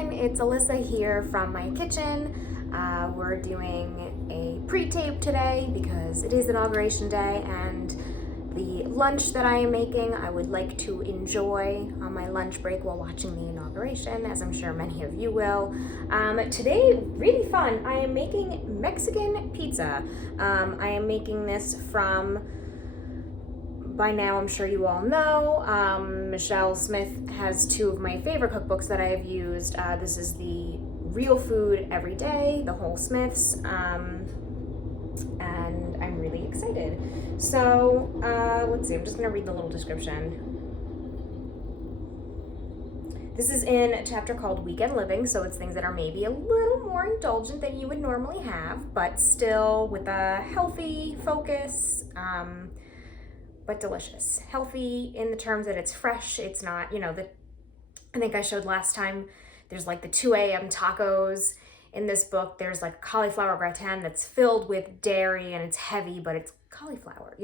everyone, it's Alyssa here from my kitchen. We're doing a pre-tape today because it is inauguration day, and the lunch that I am making I would like to enjoy on my lunch break while watching the inauguration, as I'm sure many of you will. Today, really fun, I am making Mexican pizza. I am making this from, by now I'm sure you all know, Michelle Smith has two of my favorite cookbooks that I have used. This is the Real Food Every Day, the Whole Smiths, and I'm really excited. So let's see, I'm just gonna read the little description. This is in a chapter called Weekend Living, so it's things that are maybe a little more indulgent than you would normally have, but still with a healthy focus, but delicious. Healthy in the terms that it's fresh, it's not, I think I showed last time, there's like the 2 a.m. tacos in this book. There's like cauliflower gratin that's filled with dairy and it's heavy, but it's cauliflower,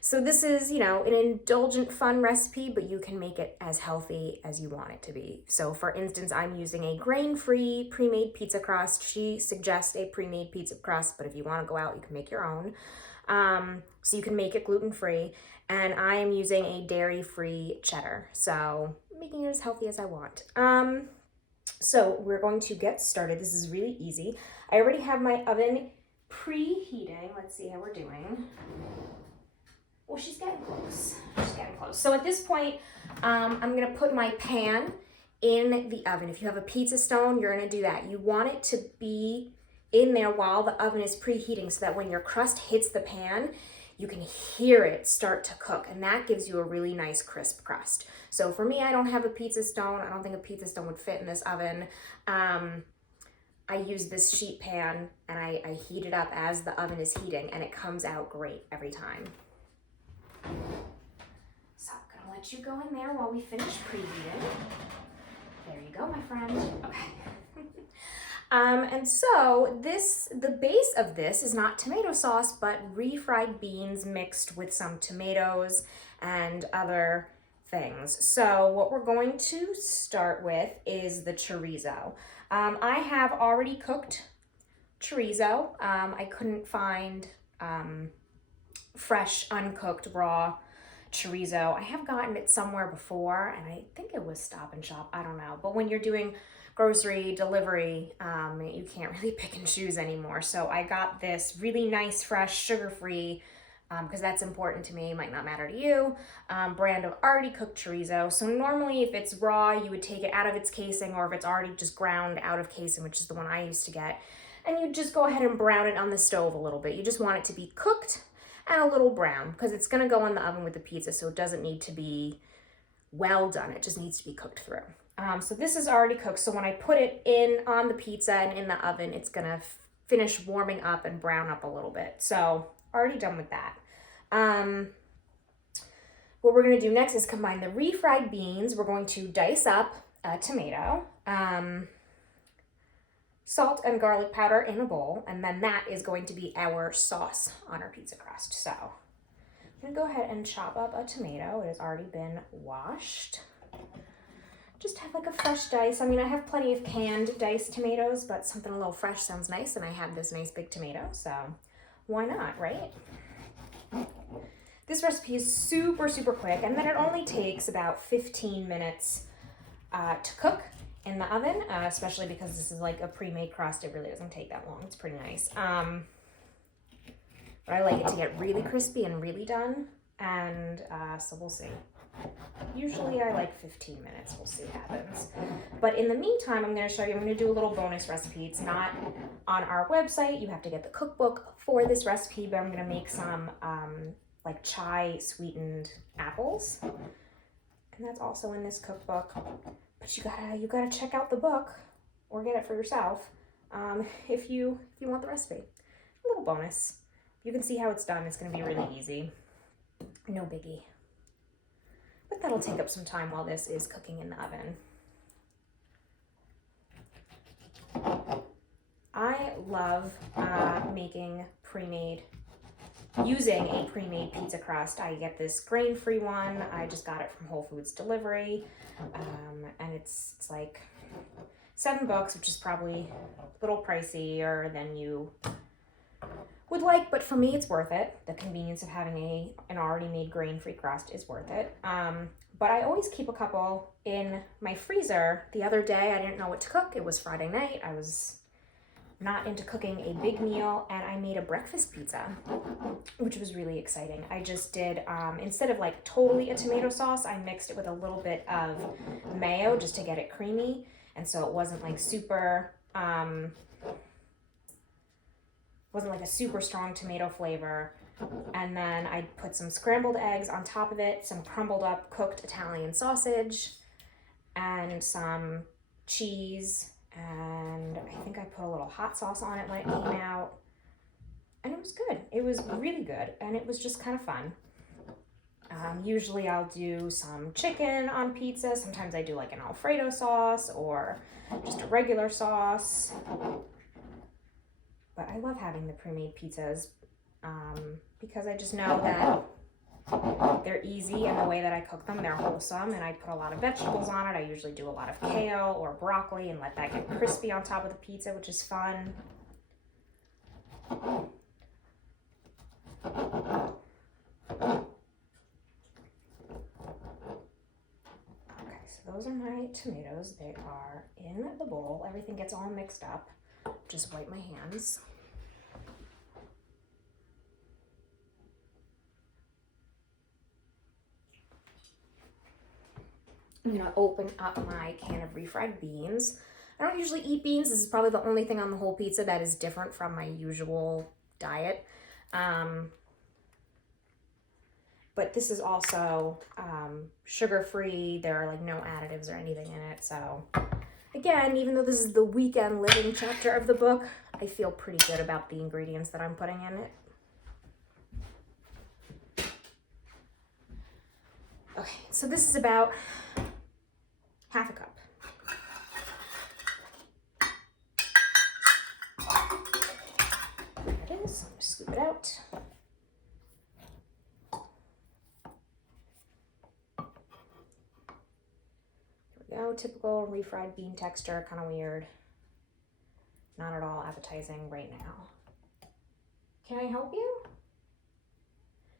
so this is, an indulgent, fun recipe, but you can make it as healthy as you want it to be. So for instance, I'm using a grain-free pre-made pizza crust. She suggests a pre-made pizza crust, but if you want to go out, you can make your own. So you can make it gluten-free, and I am using a dairy-free cheddar, so making it as healthy as I want. So we're going to get started. This is really easy. I already have my oven preheating. Let's see how we're doing. Well, she's getting close. So at this point, I'm gonna put my pan in the oven. If you have a pizza stone, you're gonna do that. You want it to be in there while the oven is preheating so that when your crust hits the pan, you can hear it start to cook, and that gives you a really nice crisp crust. So for me, I don't have a pizza stone. I don't think a pizza stone would fit in this oven. I use this sheet pan and I heat it up as the oven is heating, and it comes out great every time. So I'm gonna let you go in there while we finish preheating. There you go, my friend. Okay. And so the base of this is not tomato sauce, but refried beans mixed with some tomatoes and other things. So what we're going to start with is the chorizo. I have already cooked chorizo. I couldn't find fresh, uncooked, raw chorizo. I have gotten it somewhere before, and I think it was Stop and Shop. I don't know. But when you're doing grocery delivery, you can't really pick and choose anymore. So I got this really nice, fresh, sugar-free, because that's important to me, it might not matter to you, brand of already cooked chorizo. So normally if it's raw, you would take it out of its casing, or if it's already just ground out of casing, which is the one I used to get, and you just go ahead and brown it on the stove a little bit. You just want it to be cooked and a little brown, because it's gonna go in the oven with the pizza, so it doesn't need to be well done, it just needs to be cooked through. So this is already cooked, so when I put it in on the pizza and in the oven, it's gonna finish warming up and brown up a little bit. So already done with that. What we're gonna do next is combine the refried beans. We're going to dice up a tomato, salt and garlic powder in a bowl, and then that is going to be our sauce on our pizza crust. So I'm gonna go ahead and chop up a tomato. It has already been washed. Just have like a fresh dice. I mean, I have plenty of canned diced tomatoes, but something a little fresh sounds nice, and I have this nice big tomato, so why not, right? This recipe is super, super quick, and then it only takes about 15 minutes to cook in the oven, especially because this is like a pre-made crust. It really doesn't take that long. It's pretty nice. But I like it to get really crispy and really done, and so we'll see. Usually I like 15 minutes, we'll see what happens. But in the meantime, I'm gonna show you, I'm gonna do a little bonus recipe. It's not on our website, you have to get the cookbook for this recipe, but I'm gonna make some like chai sweetened apples. And that's also in this cookbook. But you gotta check out the book or get it for yourself if you want the recipe. A little bonus. You can see how it's done. It's gonna be really easy. No biggie. But that'll take up some time while this is cooking in the oven. I love making pre-made using a pre-made pizza crust. I get this grain-free one. I just got it from Whole Foods delivery, and it's like $7, which is probably a little pricier than you would like, but for me it's worth it. The convenience of having an already made grain-free crust is worth it. But I always keep a couple in my freezer. The other day I didn't know what to cook. It was Friday night. I was not into cooking a big meal, and I made a breakfast pizza, which was really exciting. I just did, instead of like totally a tomato sauce, I mixed it with a little bit of mayo just to get it creamy, and so it wasn't like super, wasn't like a super strong tomato flavor. And then I put some scrambled eggs on top of it, some crumbled up cooked Italian sausage, and some cheese, and I think I put a little hot sauce on it when it came out, and it was good. It was really good, and it was just kind of fun. Usually I'll do some chicken on pizza. Sometimes I do like an Alfredo sauce or just a regular sauce. But I love having the pre-made pizzas because I just know that they're easy, and the way that I cook them, they're wholesome, and I put a lot of vegetables on it. I usually do a lot of kale or broccoli and let that get crispy on top of the pizza, which is fun. Okay, so those are my tomatoes. They are in the bowl. Everything gets all mixed up. Just wipe my hands. I'm gonna open up my can of refried beans. I don't usually eat beans. This is probably the only thing on the whole pizza that is different from my usual diet. But this is also sugar-free. There are like no additives or anything in it. So again, even though this is the weekend living chapter of the book, I feel pretty good about the ingredients that I'm putting in it. Okay, so this is about half a cup. There it is. I'm gonna scoop it out. Here we go. Typical refried bean texture, kind of weird. Not at all appetizing right now. Can I help you?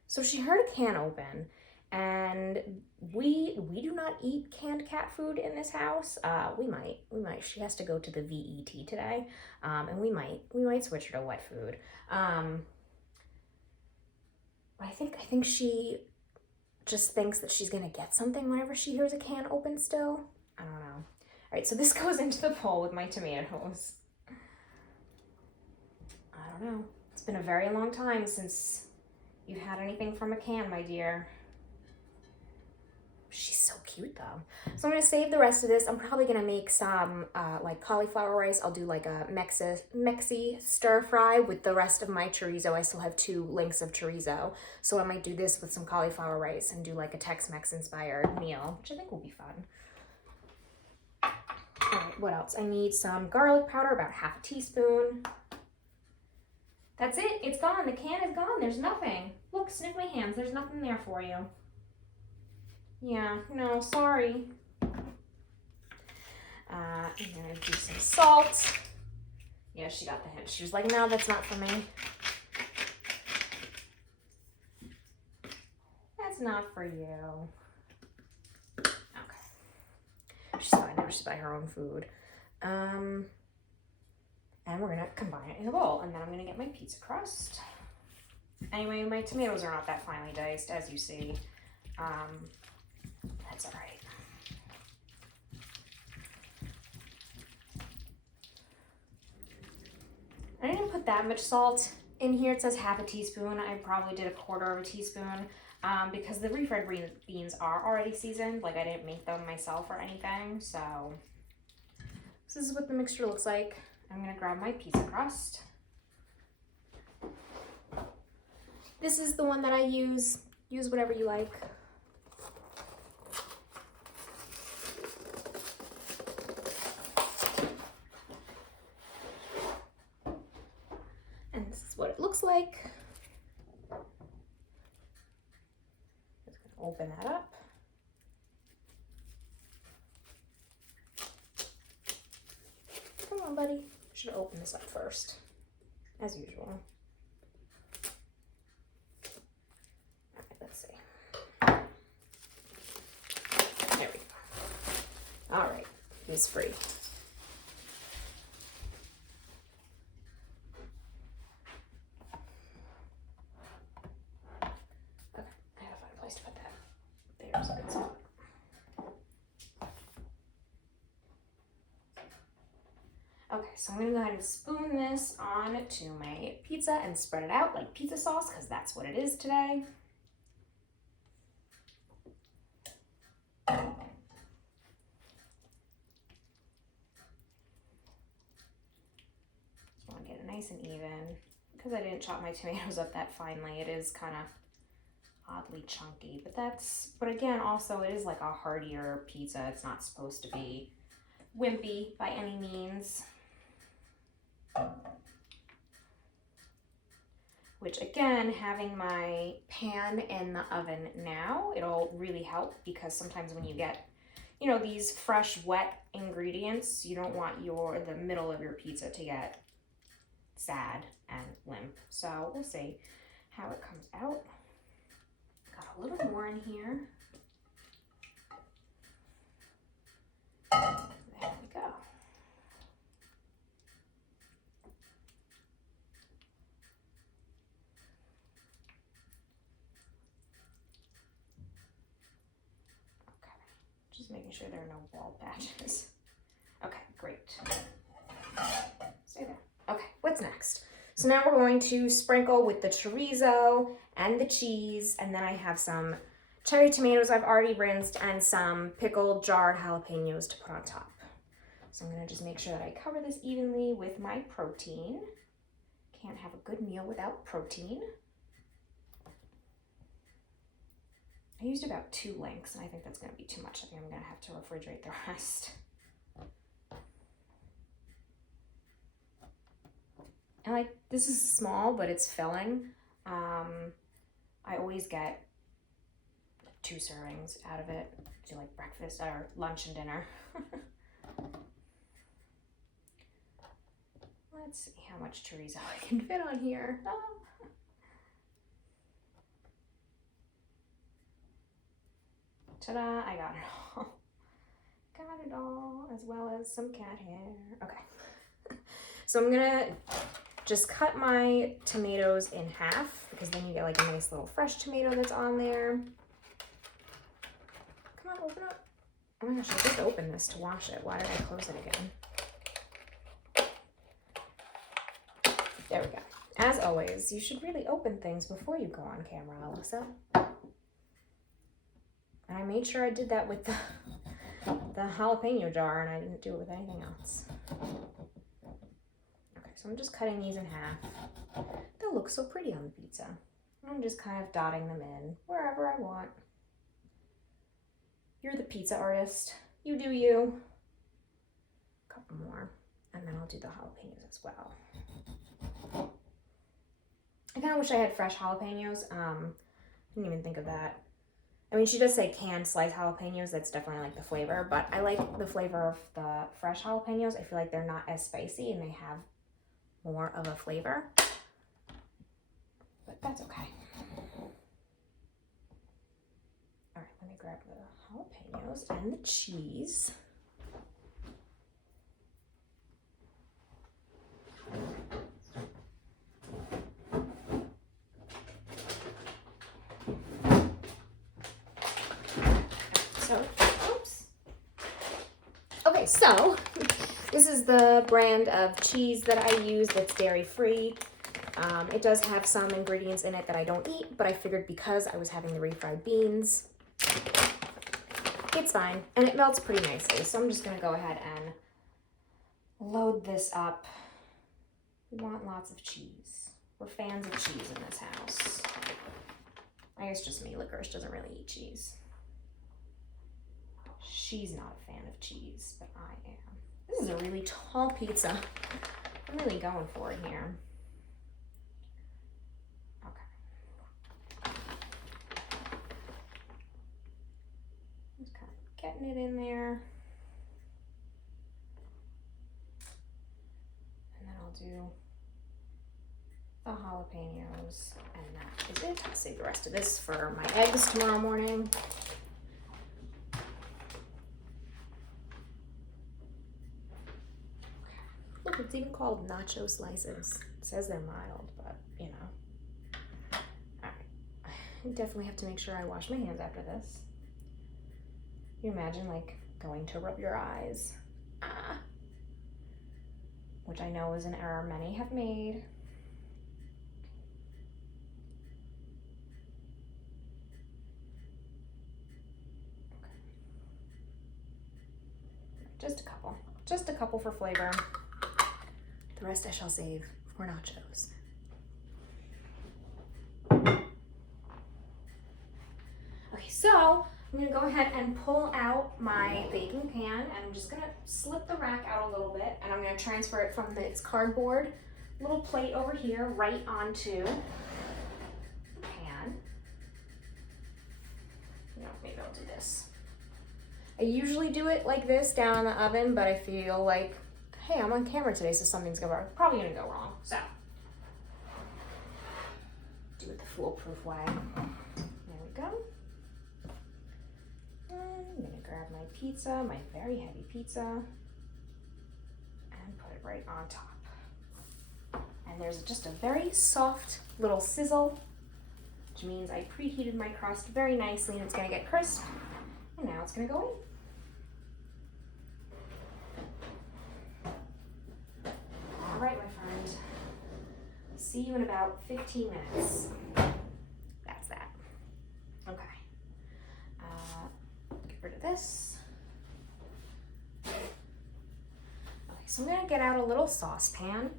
So she heard a can open, and we do not eat canned cat food in this house. We might. She has to go to the VET today, and we might switch her to wet food. I think she just thinks that she's gonna get something whenever she hears a can open still. I don't know. All right, so this goes into the bowl with my tomatoes. I don't know. It's been a very long time since you've had anything from a can, my dear. She's so cute though. So I'm gonna save the rest of this. I'm probably gonna make some like cauliflower rice. I'll do like a Mexi stir fry with the rest of my chorizo. I still have 2 links of chorizo. So I might do this with some cauliflower rice and do like a Tex-Mex inspired meal, which I think will be fun. All right, what else? I need some garlic powder, about half a teaspoon. That's it, it's gone. The can is gone, there's nothing. Look, sniff my hands, there's nothing there for you. Yeah, no, sorry. I'm gonna do some salt. Yeah, she got the hint. She was like, no, that's not for me. That's not for you. Okay. She's fine now, she's by her own food. And we're gonna combine it in a bowl, and then I'm gonna get my pizza crust. Anyway, my tomatoes are not that finely diced, as you see. That's all right. I didn't put that much salt in here. It says half a teaspoon. I probably did a quarter of a teaspoon because the refried beans are already seasoned. Like, I didn't make them myself or anything. So this is what the mixture looks like. I'm gonna grab my pizza crust. This is the one that I use. Use whatever you like. And this is what it looks like. open that up. Come on, buddy. Should open this up first, as usual. All right, let's see. There we go. All right, he's free. Okay, I gotta find a place to put that. There's a good spot. Okay, so I'm gonna go ahead and spoon this on to my pizza and spread it out like pizza sauce, because that's what it is today. Just want to get it nice and even. Because I didn't chop my tomatoes up that finely, it is kind of oddly chunky. But again, also it is like a heartier pizza. It's not supposed to be wimpy by any means. Which again, having my pan in the oven now, it'll really help, because sometimes when you get, you know, these fresh wet ingredients, you don't want the middle of your pizza to get sad and limp. So we'll see how it comes out. Got a little more in here. There we go. Just making sure there are no bald patches. Okay, great. Stay there. Okay, what's next? So now we're going to sprinkle with the chorizo and the cheese, and then I have some cherry tomatoes I've already rinsed and some pickled jarred jalapenos to put on top. So I'm gonna just make sure that I cover this evenly with my protein. Can't have a good meal without protein. I used about 2 links, and I think that's going to be too much. I think I'm going to have to refrigerate the rest. And like, this is small, but it's filling. I always get 2 servings out of it. Do like breakfast or lunch and dinner. Let's see how much chorizo I can fit on here. Oh. Ta-da, I got it all. Got it all, as well as some cat hair. Okay. So I'm gonna just cut my tomatoes in half, because then you get like a nice little fresh tomato that's on there. Come on, open up. Oh my gosh, I just opened this to wash it. Why did I close it again? There we go. As always, you should really open things before you go on camera, Alyssa. And I made sure I did that with the jalapeno jar, and I didn't do it with anything else. Okay, so I'm just cutting these in half. They'll look so pretty on the pizza. I'm just kind of dotting them in wherever I want. You're the pizza artist. You do you. A couple more, and then I'll do the jalapenos as well. I kind of wish I had fresh jalapenos. Didn't even think of that. I mean, she does say canned sliced jalapenos. That's definitely like the flavor, but I like the flavor of the fresh jalapenos. I feel like they're not as spicy and they have more of a flavor, but that's okay. All right, let me grab the jalapenos and the cheese. Oops. Okay, so this is the brand of cheese that I use that's dairy-free. It does have some ingredients in it that I don't eat, but I figured because I was having the refried beans, it's fine. And it melts pretty nicely, so I'm just going to go ahead and load this up. We want lots of cheese. We're fans of cheese in this house. I guess just me. Licorice doesn't really eat cheese. She's not a fan of cheese, but I am. This is a really tall pizza. I'm really going for it here. Okay. getting it in there. And then I'll do the jalapenos, and that is it. I'll save the rest of this for my eggs tomorrow morning. Look, it's even called nacho slices. It says they're mild, but you know. Alright. I definitely have to make sure I wash my hands after this. You imagine like going to rub your eyes. Which I know is an error many have made. Just a couple for flavor. The rest I shall save for nachos. Okay, so I'm gonna go ahead and pull out my baking pan, and I'm just gonna slip the rack out a little bit, and I'm gonna transfer it from its cardboard little plate over here right onto the pan. No, maybe I'll do this. I usually do it like this down in the oven, but I feel like, hey, I'm on camera today, so something's probably gonna go wrong. So, do it the foolproof way. There we go. And I'm gonna grab my pizza, my very heavy pizza, and put it right on top. And there's just a very soft little sizzle, which means I preheated my crust very nicely and it's gonna get crisp. And now it's gonna go in. All right, my friend. See you in about 15 minutes. That's that. Okay. Get rid of this. Okay, so I'm gonna get out a little saucepan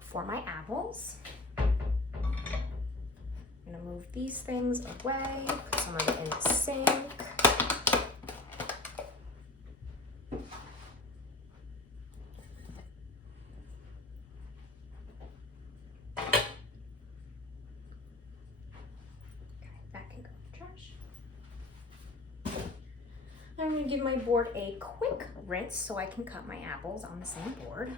for my apples. I'm gonna move these things away, put some of it in the sink. Okay, that can go in the trash. I'm gonna give my board a quick rinse so I can cut my apples on the same board.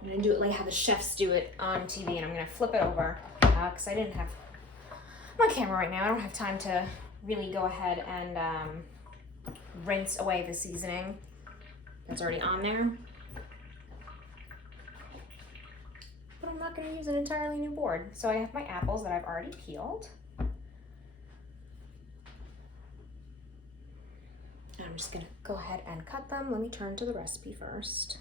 I'm gonna do it like how the chefs do it on TV, and I'm gonna flip it over because I didn't have, I'm on camera right now. I don't have time to really go ahead and rinse away the seasoning that's already on there. But I'm not gonna use an entirely new board. So I have my apples that I've already peeled. And I'm just gonna go ahead and cut them. Let me turn to the recipe first.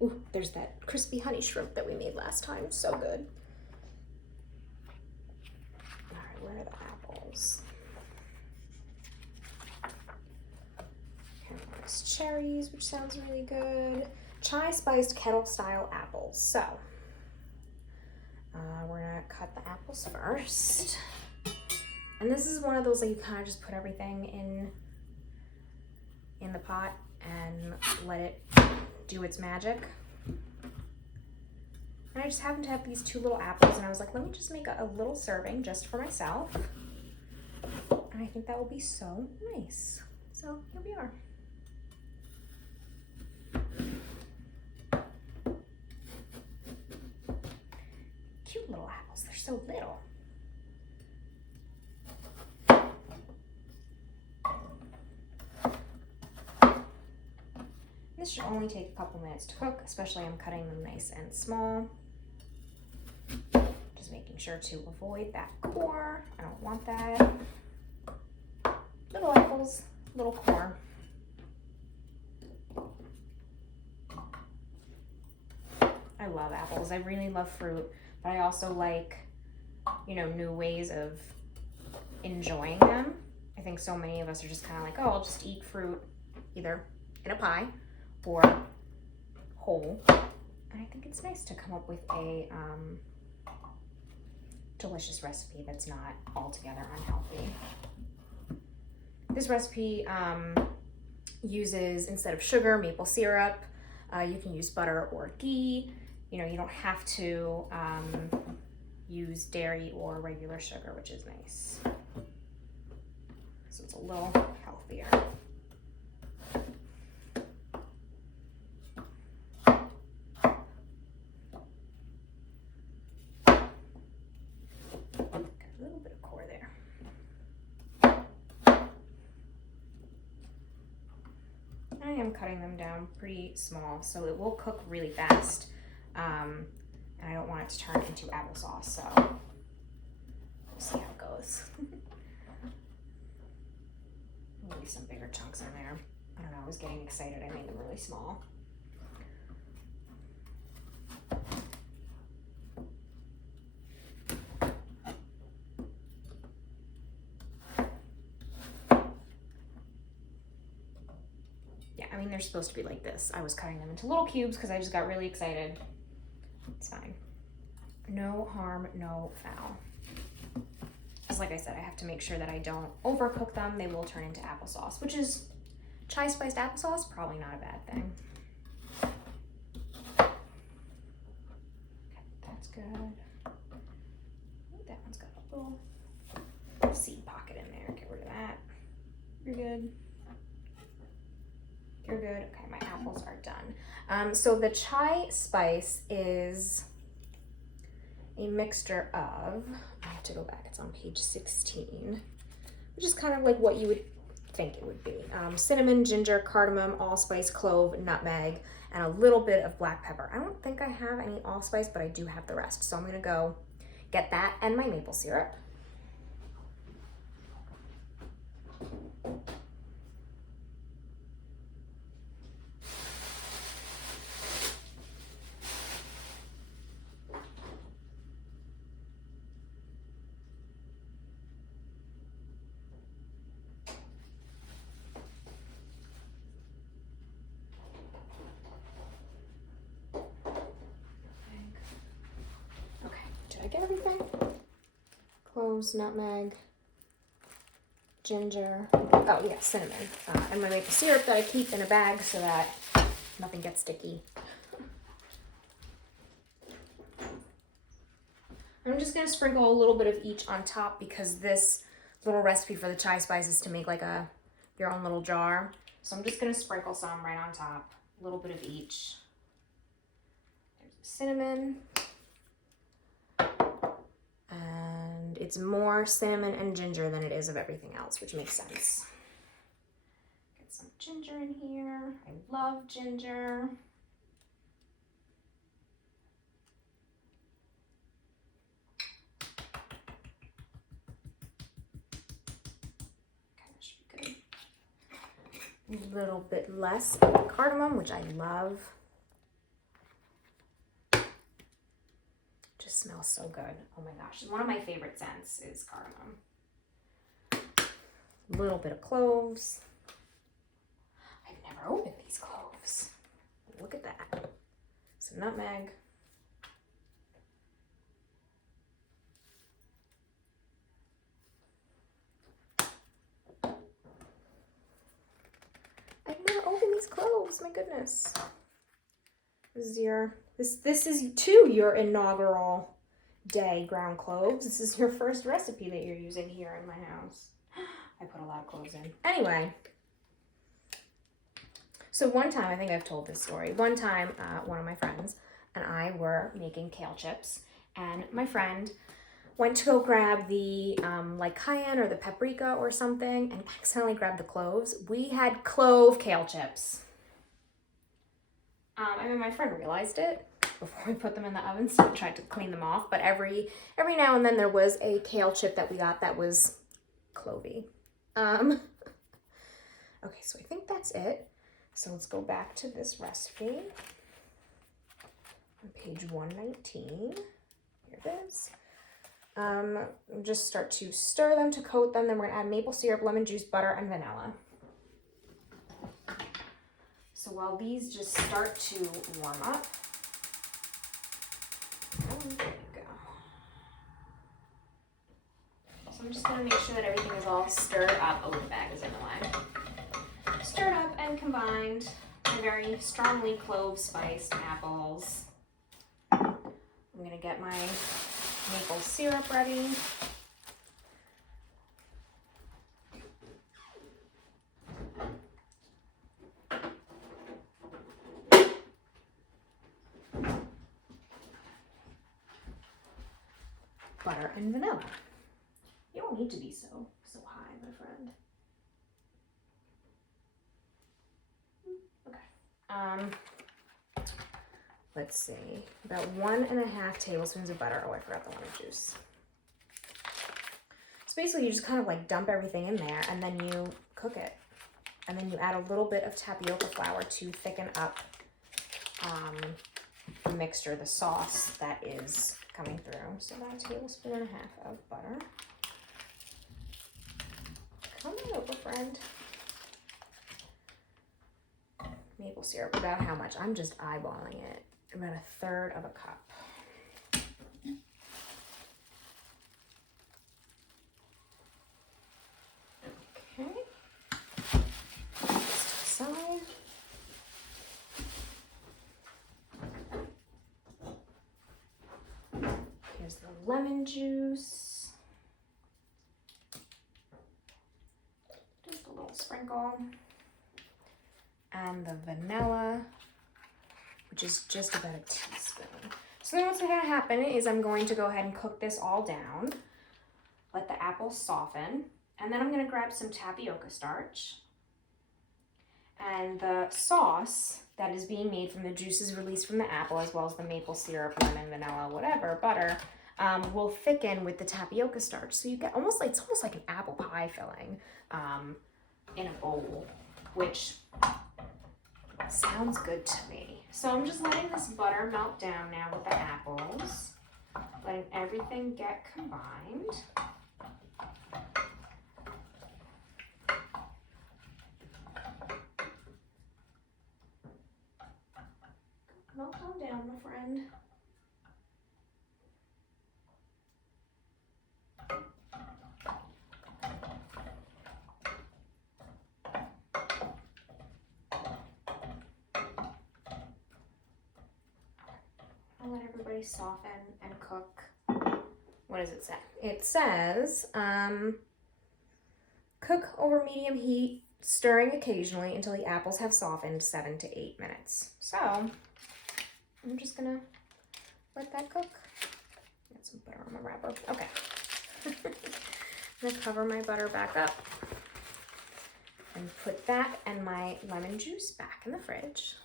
Ooh, there's that crispy honey shrimp that we made last time. It's so good. All right, where are the apples? Caramelized cherries, which sounds really good. Chai spiced kettle style apples. So, we're gonna cut the apples first. And this is one of those that you kind of just put everything in the pot and let it do its magic. And I just happened to have these two little apples, and I was like, let me just make a little serving just for myself. And I think that will be so nice. So here we are. Cute little apples, they're so little. This should only take a couple minutes to cook, especially I'm cutting them nice and small. Just making sure to avoid that core. I don't want that. Little apples, little core. I love apples. I really love fruit, but I also like, you know, new ways of enjoying them. I think so many of us are just kind of like, oh, I'll just eat fruit either in a pie or whole. And I think it's nice to come up with a delicious recipe that's not altogether unhealthy. This recipe uses, instead of sugar, maple syrup. You can use butter or ghee. You know, you don't have to use dairy or regular sugar, which is nice. So it's a little healthier. Got a little bit of core there. I am cutting them down pretty small, so it will cook really fast. And I don't want it to turn into applesauce, so we'll see how it goes. Maybe some bigger chunks in there. I don't know, I was getting excited. I made them really small. Yeah, I mean, they're supposed to be like this. I was cutting them into little cubes because I just got really excited. It's fine. No harm, no foul. Just like I said, I have to make sure that I don't overcook them. They will turn into applesauce, which is chai spiced applesauce, probably not a bad thing. Okay, that's good. Ooh, that one's got a little seed pocket in there. Get rid of that. You're good. You're good. Okay, my apples are done. So the chai spice is a mixture of, I have to go back, it's on page 16, which is kind of like what you would think it would be. Cinnamon, ginger, cardamom, allspice, clove, nutmeg, and a little bit of black pepper. I don't think I have any allspice, but I do have the rest. So I'm gonna go get that and my maple syrup. Did I get everything? Cloves, nutmeg, ginger, oh yeah, cinnamon, and my maple syrup that I keep in a bag so that nothing gets sticky. I'm just gonna sprinkle a little bit of each on top because this little recipe for the chai spice is to make like your own little jar. So I'm just gonna sprinkle some right on top, a little bit of each. There's the cinnamon. And it's more cinnamon and ginger than it is of everything else, which makes sense. Get some ginger in here. I love ginger. Okay, that should be good. A little bit less of the cardamom, which I love. Just smells so good. Oh my gosh. One of my favorite scents is cardamom. A little bit of cloves. I've never opened these cloves. Look at that. Some nutmeg. I've never opened these cloves. My goodness. This is too your inaugural day ground cloves. This is your first recipe that you're using here in my house. I put a lot of cloves in. Anyway, so one time, I think I've told this story. One time, one of my friends and I were making kale chips, and my friend went to go grab the like cayenne or the paprika or something and accidentally grabbed the cloves. We had clove kale chips. I mean, my friend realized it before we put them in the oven, so we tried to clean them off. But every now and then there was a kale chip that we got that was clovey. Okay, so I think that's it. So let's go back to this recipe on page 119. Here it is. Just start to stir them to coat them. Then we're gonna add maple syrup, lemon juice, butter, and vanilla. So So while these just start to warm up, there you go. So I'm just gonna make sure that everything is all stirred up. Oh, the bag is in the way. Stirred up and combined. My very strongly clove spiced apples. I'm gonna get my maple syrup ready. Butter and vanilla. You don't need to be so high, my friend. Okay. Let's see. About 1.5 tablespoons of butter. Oh, I forgot the lemon juice. So basically you just kind of like dump everything in there and then you cook it. And then you add a little bit of tapioca flour to thicken up the mixture, the sauce that is coming through. So about 1.5 tablespoons of butter. Come on over, friend. Maple syrup, about how much? I'm just eyeballing it. About 1/3 cup. Okay. This to the side. Here's the lemon juice. Just a little sprinkle. And the vanilla, which is just about a teaspoon. So then what's gonna happen is I'm going to go ahead and cook this all down, let the apples soften, and then I'm gonna grab some tapioca starch. And the sauce that is being made from the juices released from the apple, as well as the maple syrup, lemon, vanilla, whatever, butter, will thicken with the tapioca starch. So you get it's almost like an apple pie filling in a bowl, which sounds good to me. So I'm just letting this butter melt down now with the apples, letting everything get combined. Melt on down, my friend. I'll let everybody soften and cook. What does it say? It says, cook over medium heat, stirring occasionally until the apples have softened 7 to 8 minutes. So I'm just gonna let that cook. Get some butter on my wrapper. Okay. I'm gonna cover my butter back up and put that and my lemon juice back in the fridge.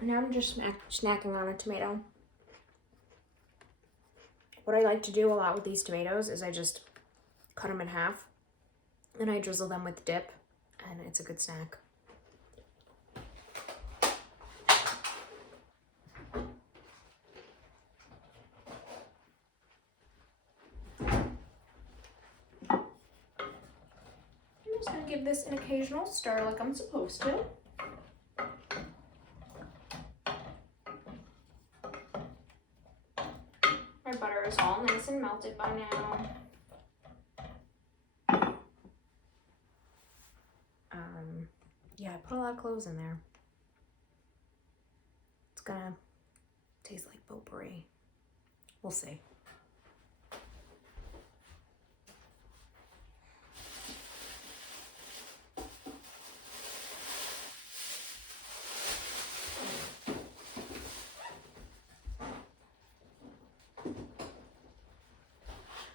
Now I'm just snacking on a tomato. What I like to do a lot with these tomatoes is I just cut them in half and I drizzle them with dip, and it's a good snack. I'm just gonna give this an occasional stir like I'm supposed to. My butter is all nice and melted by now. Yeah, I put a lot of cloves in there. It's gonna taste like potpourri. We'll see.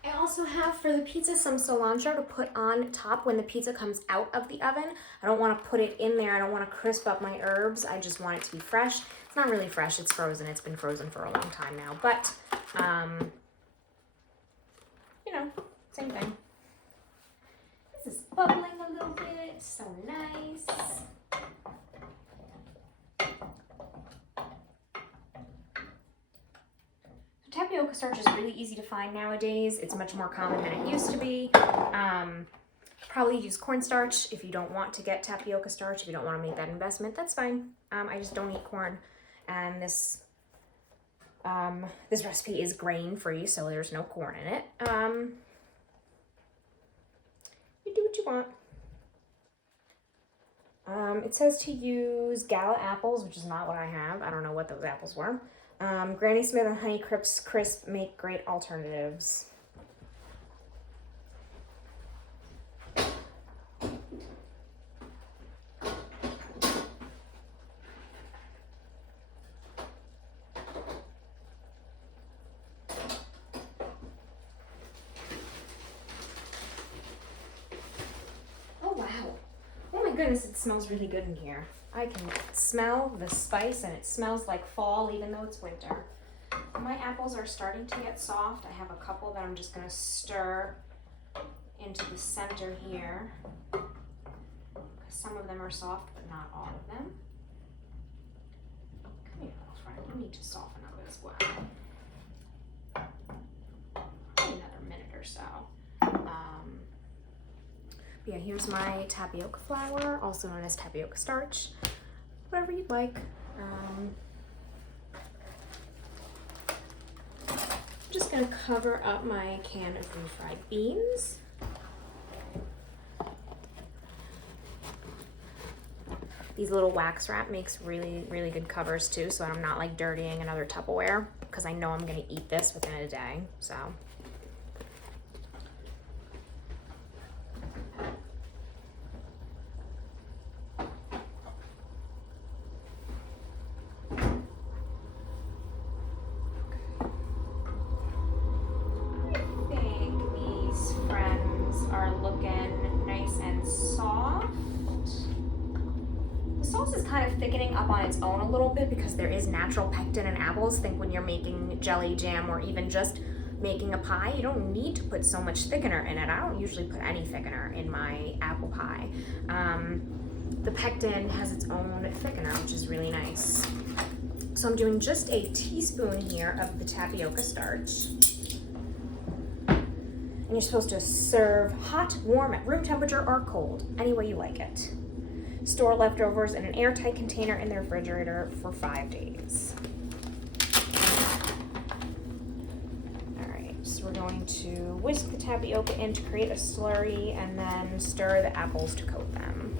I also have for the pizza some cilantro to put on top when the pizza comes out of the oven. I don't want to put it in there. I don't want to crisp up my herbs. I just want it to be fresh. It's not really fresh. It's frozen. It's been frozen for a long time now. But, you know, same thing. This is bubbling a little bit. So nice. tapioca starch is really easy to find nowadays. It's much more common than it used to be. Probably use cornstarch if you don't want to get tapioca starch. If you don't want to make that investment, that's fine. I just don't eat corn, and this recipe is grain-free, so there's no corn in it. You do what you want. It says to use Gala apples, which is not what I have. I don't know what those apples were. Granny Smith and Honey Crisp make great alternatives. Goodness, it smells really good in here. I can smell the spice, and it smells like fall even though it's winter. My apples are starting to get soft. I have a couple that I'm just going to stir into the center here. Some of them are soft, but not all of them. Come here, little friend. You need to soften up as well. Probably another minute or so. Yeah, here's my tapioca flour, also known as tapioca starch, whatever you'd like. I'm just gonna cover up my can of refried beans. These little wax wrap makes really, really good covers too, so I'm not like dirtying another Tupperware, because I know I'm gonna eat this within a day, so. Thickening up on its own a little bit because there is natural pectin in apples. Think when you're making jelly, jam, or even just making a pie, you don't need to put so much thickener in it. I don't usually put any thickener in my apple pie. The pectin has its own thickener, which is really nice. So I'm doing just a teaspoon here of the tapioca starch. And you're supposed to serve hot, warm, at room temperature, or cold, any way you like it. Store leftovers in an airtight container in the refrigerator for 5 days. All right, so we're going to whisk the tapioca in to create a slurry and then stir the apples to coat them.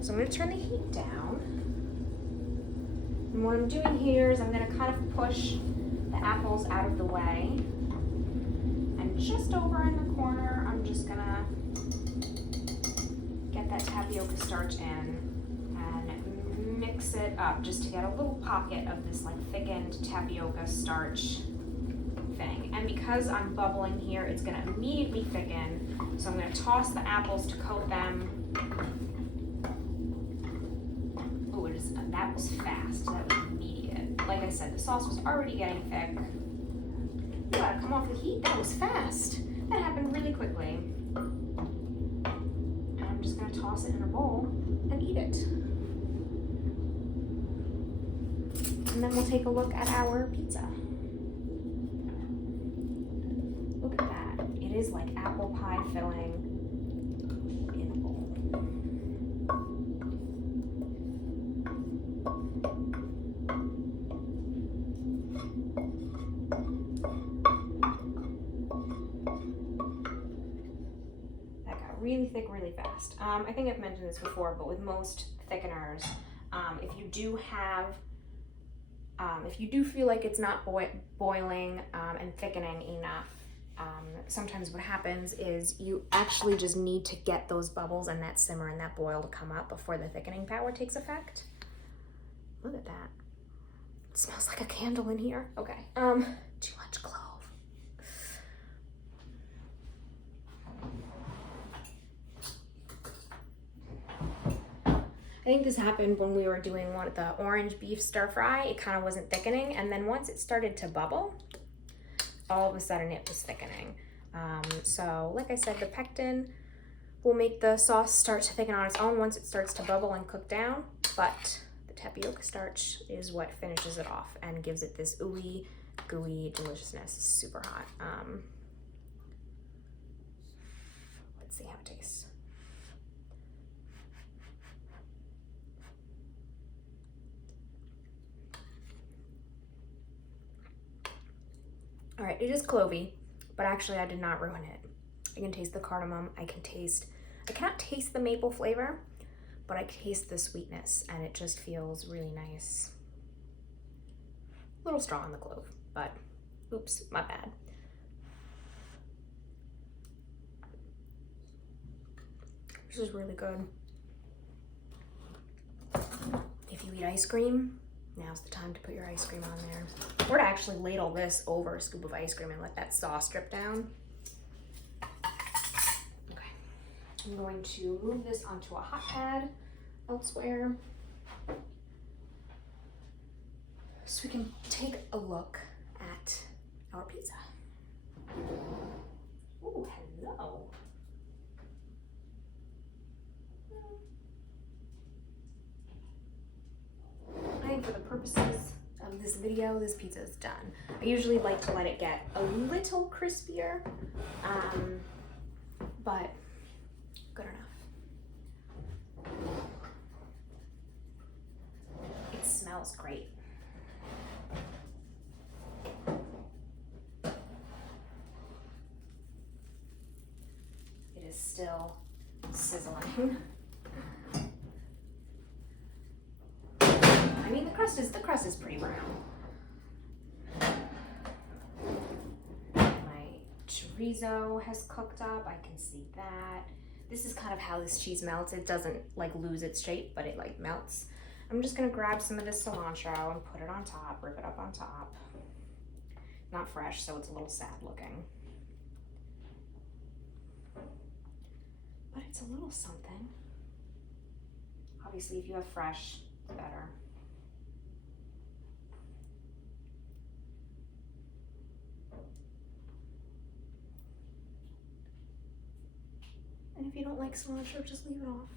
So I'm going to turn the heat down. And what I'm doing here is I'm going to kind of push the apples out of the way. And just over in the corner, I'm just going to get that tapioca starch in and mix it up just to get a little pocket of this like thickened tapioca starch thing. And because I'm bubbling here, it's going to immediately thicken. So I'm going to toss the apples to coat them. Oh, that was fast. That was immediate. Like I said, the sauce was already getting thick. You gotta come off the heat. That was fast. That happened really quickly. I'm just going to toss it in a bowl and eat it. And then we'll take a look at our pizza. Look at that. It is like apple pie filling in a bowl. Really thick, really fast. I think I've mentioned this before, but with most thickeners, if you do feel like it's not boiling and thickening enough, sometimes what happens is you actually just need to get those bubbles and that simmer and that boil to come up before the thickening power takes effect. Look at that. It smells like a candle in here. Okay. Too much clove. I think this happened when we were doing the orange beef stir fry. It kind of wasn't thickening, and then once it started to bubble, all of a sudden it was thickening. So like I said, the pectin will make the sauce start to thicken on its own once it starts to bubble and cook down, but the The tapioca starch is what finishes it off and gives it this ooey, gooey deliciousness. It's super hot. Let's see how it tastes. All right, it is clovey, but actually I did not ruin it. I can taste the cardamom. I cannot taste the maple flavor, but I taste the sweetness, and it just feels really nice. A little strong on the clove, but oops, my bad. This is really good. If you eat ice cream, now's the time to put your ice cream on there. Or to actually ladle this over a scoop of ice cream and let that sauce drip down. Okay, I'm going to move this onto a hot pad elsewhere so we can take a look at our pizza. Ooh, hello. For the purposes of this video, this pizza is done. I usually like to let it get a little crispier, but good enough. It smells great. It is still sizzling. I mean, the crust is pretty brown. My chorizo has cooked up. I can see that. This is kind of how this cheese melts. It doesn't like lose its shape, but it like melts. I'm just gonna grab some of this cilantro and put it on top, rip it up on top. Not fresh, so it's a little sad looking. But it's a little something. Obviously, if you have fresh, it's better. And if you don't like cilantro, just leave it off.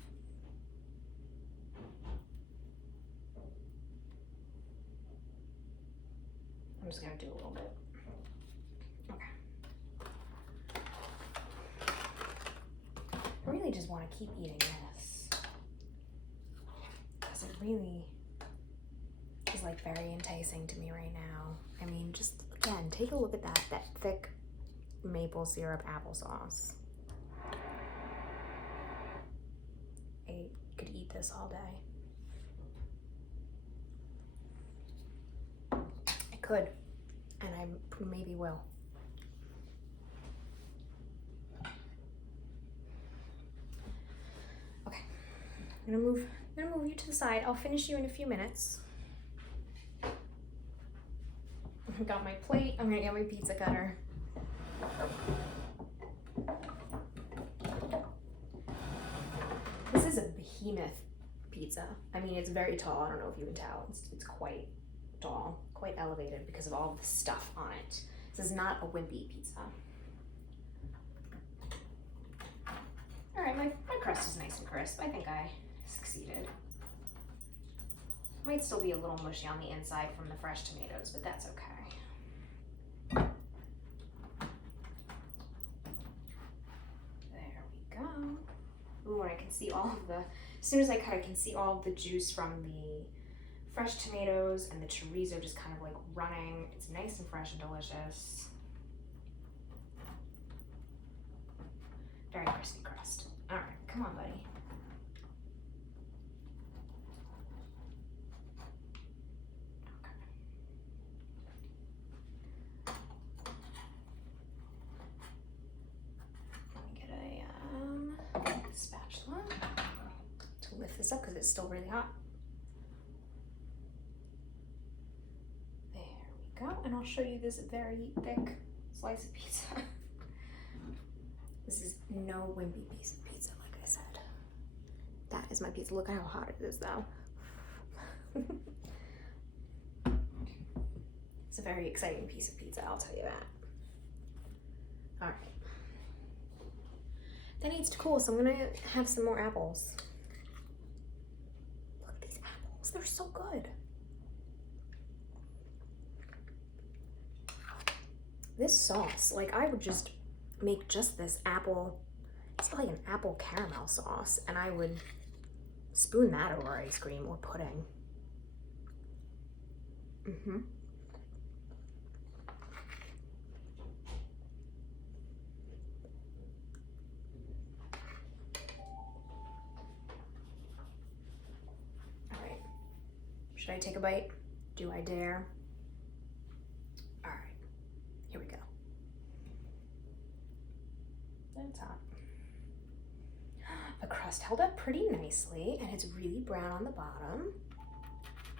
I'm just gonna do a little bit. Okay. I really just want to keep eating this because it really is like very enticing to me right now. I mean, just again, take a look at that thick maple syrup applesauce. I could eat this all day. I could, and I maybe will. Okay, I'm gonna move you to the side. I'll finish you in a few minutes. I got my plate. I'm gonna get my pizza cutter. This is a behemoth pizza. I mean, it's very tall. I don't know if you can tell. It's quite tall, quite elevated because of all of the stuff on it. This is not a wimpy pizza. All right, my crust is nice and crisp. I think I succeeded. Might still be a little mushy on the inside from the fresh tomatoes, but that's okay. There we go. Ooh, and I can see all of the, as soon as I cut, I can see all of the juice from the fresh tomatoes and the chorizo just kind of like running. It's nice and fresh and delicious. Very crispy crust. All right, come on, buddy. Spatula to lift this up because it's still really hot. There we go. And I'll show you this very thick slice of pizza. This is no wimpy piece of pizza, like I said. That is my pizza. Look at how hot it is, though. It's a very exciting piece of pizza, I'll tell you that. All right. That needs to cool, so I'm gonna have some more apples. Look at these apples. They're so good. This sauce, like I would just make just this apple, it's like an apple caramel sauce, and I would spoon that over ice cream or pudding. All right, should I take a bite? Do I dare? All right, here we go. It's hot. The crust held up pretty nicely, and it's really brown on the bottom.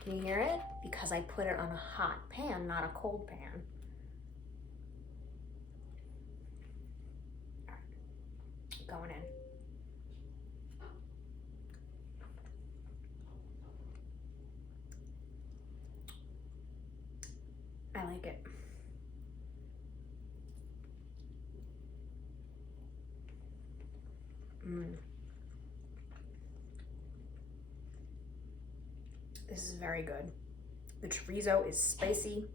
Can you hear it? Because I put it on a hot pan, not a cold pan. All right. Going in. I like it. This is very good. The chorizo is spicy.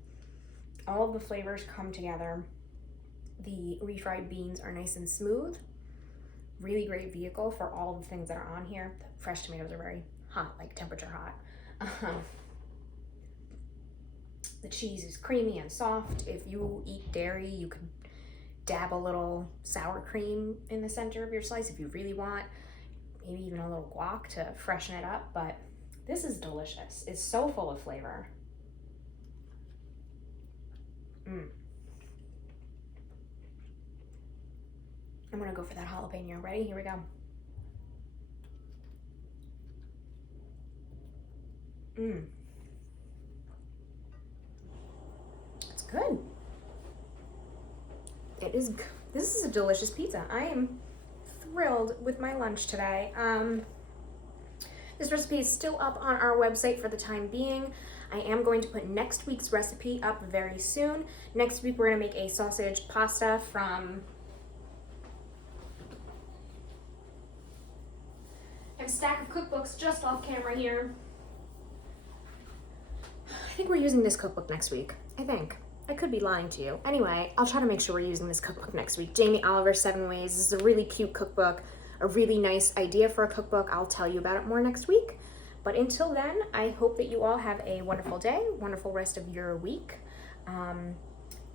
All of the flavors come together. The refried beans are nice and smooth. Really great vehicle for all of the things that are on here. The fresh tomatoes are very hot, like temperature hot. The cheese is creamy and soft. If you eat dairy, you could dab a little sour cream in the center of your slice if you really want. Maybe even a little guac to freshen it up, but this is delicious. It's so full of flavor. I'm gonna go for that jalapeno. Ready? Here we go. It's good. It is. This is a delicious pizza. I am thrilled with my lunch today. This recipe is still up on our website for the time being. I am going to put next week's recipe up very soon. Next week we're gonna make a sausage pasta from... I have a stack of cookbooks just off camera here. I think we're using this cookbook next week. I think. I could be lying to you. Anyway, I'll try to make sure we're using this cookbook next week. Jamie Oliver's 7 Ways. This is a really cute cookbook, a really nice idea for a cookbook. I'll tell you about it more next week. But until then, I hope that you all have a wonderful day, wonderful rest of your week.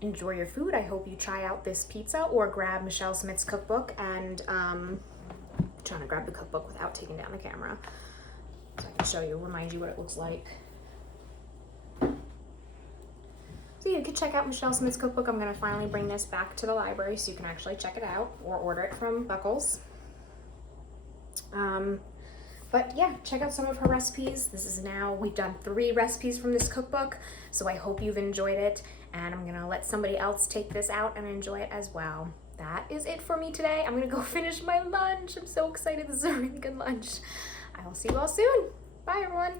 Enjoy your food. I hope you try out this pizza or grab Michelle Smith's cookbook and I'm trying to grab the cookbook without taking down the camera so I can show you, remind you what it looks like. So you can check out Michelle Smith's cookbook. I'm going to finally bring this back to the library so you can actually check it out or order it from Buckles. But yeah, check out some of her recipes. We've done 3 recipes from this cookbook, so I hope you've enjoyed it, and I'm gonna let somebody else take this out and enjoy it as well. That is it for me today. I'm gonna go finish my lunch. I'm so excited. This is a really good lunch. I will see you all soon. Bye, everyone.